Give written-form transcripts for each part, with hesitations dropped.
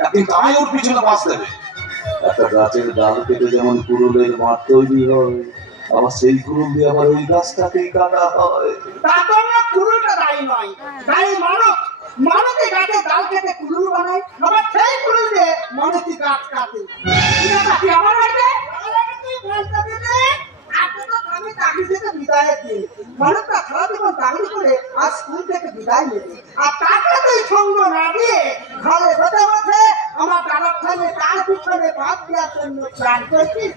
একদিন তাই ওর পিছনে বাঁচ দেবে। একটা গাছের ডাল কেটে যেমন কুড়ুলের মাঠ তৈরি হয়, আবার সেই কুড়ুল দিয়ে আবার ওই গাছটাকেই কাটা হয়। তারপর না কুড়ুলটা দায়ী নয়, দায়ী মানব। মানবই গাছের ডাল কেটে কুড়ুল বানায়, আবার সেই কুড়ুল দিয়ে মানুষই গাছ কাটে। আমার বাড়িতে আমি চাকরি থেকে বিদায়ের দিন, মানুষটা সারা জীবন চাকরি করে আর স্কুল থেকে বিদায় নেবে, আর তাকে তুই সঙ্গ না দিয়ে ঘরে বসে বসে আমার ডালার খানে তার পিছনে ভাত দেওয়ার জন্য প্ল্যান করছিস।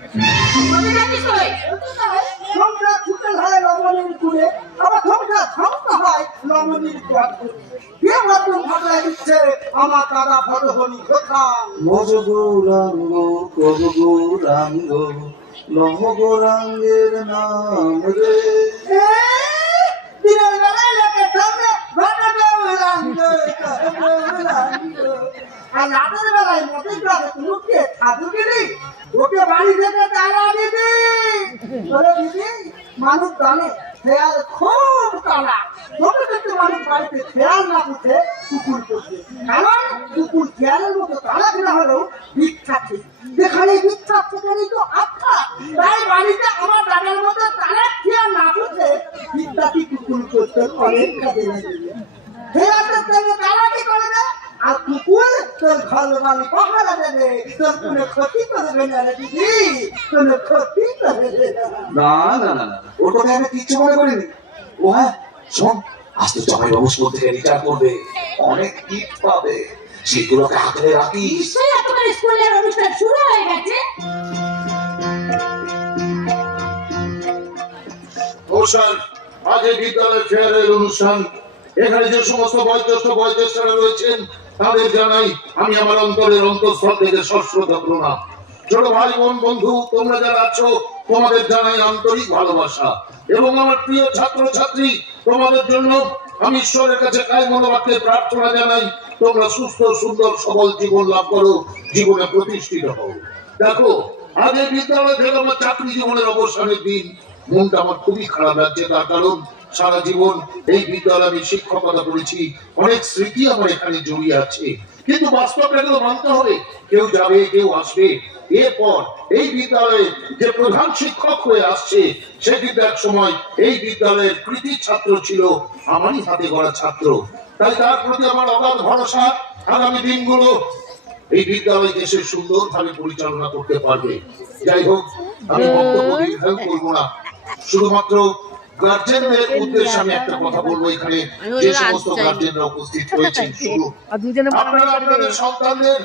সংসার ছুটে হয় লবণীর কুড়ে, আবার সংসার ধ্বংস হয় লবণীর পথ করে। বিয়ে বাথরুম ফাটায় দিচ্ছে আমার দাদা ভটহরি কোথা। মজ গৌরাঙ্গ কব গৌরাঙ্গ লহ গৌরাঙ্গের নাম রে। দিনের বেলায় লেগে থাকবে ঘটে গৌরাঙ্গ গৌরাঙ্গ, আর রাতের বেলায় মতির কাছে মুখে সাধুগিরি ওকে বাড়ি থেকে তারা দিদি বলে দিদি মানুষ জানে খেয়াল খুব তারা, তোকে কিন্তু মানুষ বাড়িতে খেয়াল না বুঝে কুকুর করছে, কারণ কুকুর খেয়ালের মতো তারা কিনা হলেও ভিক্ষা ঠিক, যেখানে ভিক্ষা সেখানেই তো আচ্ছা। তাই বাড়িতে আমার দাদার মতো তারা খেয়াল না বুঝে ভিক্ষা কি কুকুর করতে অনেক কাজে লাগে। খেয়ালের সঙ্গে তারা কি করবে, আর কুকুর তোর ঘর বাড়ি পাহারা দেবে, তোর কোনো ক্ষতি করবে না রে দিদি, কোনো ক্ষতি করবে না। না না না না, ওর কথা আমি কিচ্ছু মনে করিনি। ও হ্যাঁ শোন, আজ তো জামাই বাবু স্কুল থেকে রিটায়ার করবে, অনেক গিফট পাবে, সেগুলোকে আঁকড়ে রাখিস। নিশ্চয়ই আপনার স্কুলের অনুষ্ঠান শুরু হয়ে গেছে। অনুষ্ঠান আজ এই বিদ্যালয় ফেয়ারের অনুষ্ঠান। এখানে যে সমস্ত বয়োজ্যেষ্ঠরা রয়েছেন তাদের জানাই আমি আমার অন্তরের অন্তঃস্থল থেকে সশ্রদ্ধ প্রণাম। ছোট ভাই বোন বন্ধু তোমরা যারা আছো তোমাদের জানাই আন্তরিক ভালোবাসা, এবং আমার প্রিয় ছাত্র ছাত্রী তোমাদের জন্য আমি ঈশ্বরের কাছে কায় মনোবাক্যে প্রার্থনা জানাই তোমরা সুস্থ সুন্দর সবল জীবন লাভ করো, জীবনে প্রতিষ্ঠিত হও। দেখো আজ এই বিদ্যালয় থেকে আমার চাকরি জীবনের অবসানের দিন, মনটা আমার খুবই খারাপ লাগছে, তার কারণ সারা জীবন এই বিদ্যালয়ে আমি শিক্ষকতা করেছি, অনেক স্মৃতি আমার এখানে জড়িয়ে আছে, কিন্তু বাস্তবটাকে মানতে হবে, কেউ যাবে কেউ আসবে। এরপর এই বিদ্যালয়ে যে প্রধান শিক্ষক হয়ে আসছে সে কিন্তু এক সময় এই বিদ্যালয়ের কৃতি ছাত্র ছিল, আমারই হাতে গড়া ছাত্র, তাই তার প্রতি আমার অগাধ ভরসা আগামী দিনগুলো এই বিদ্যালয়কে সে সুন্দরভাবে পরিচালনা করতে পারবে। যাই হোক, আমি বক্তব্য দীর্ঘায়ু করবো না, শুধুমাত্র গার্জেনদের উদ্দেশ্যে আমি একটা কথা বলবো। এখানে যে সমস্ত গার্জেনরা উপস্থিত হয়েছেন, শুধু আপনারা আপনাদের সন্তানদের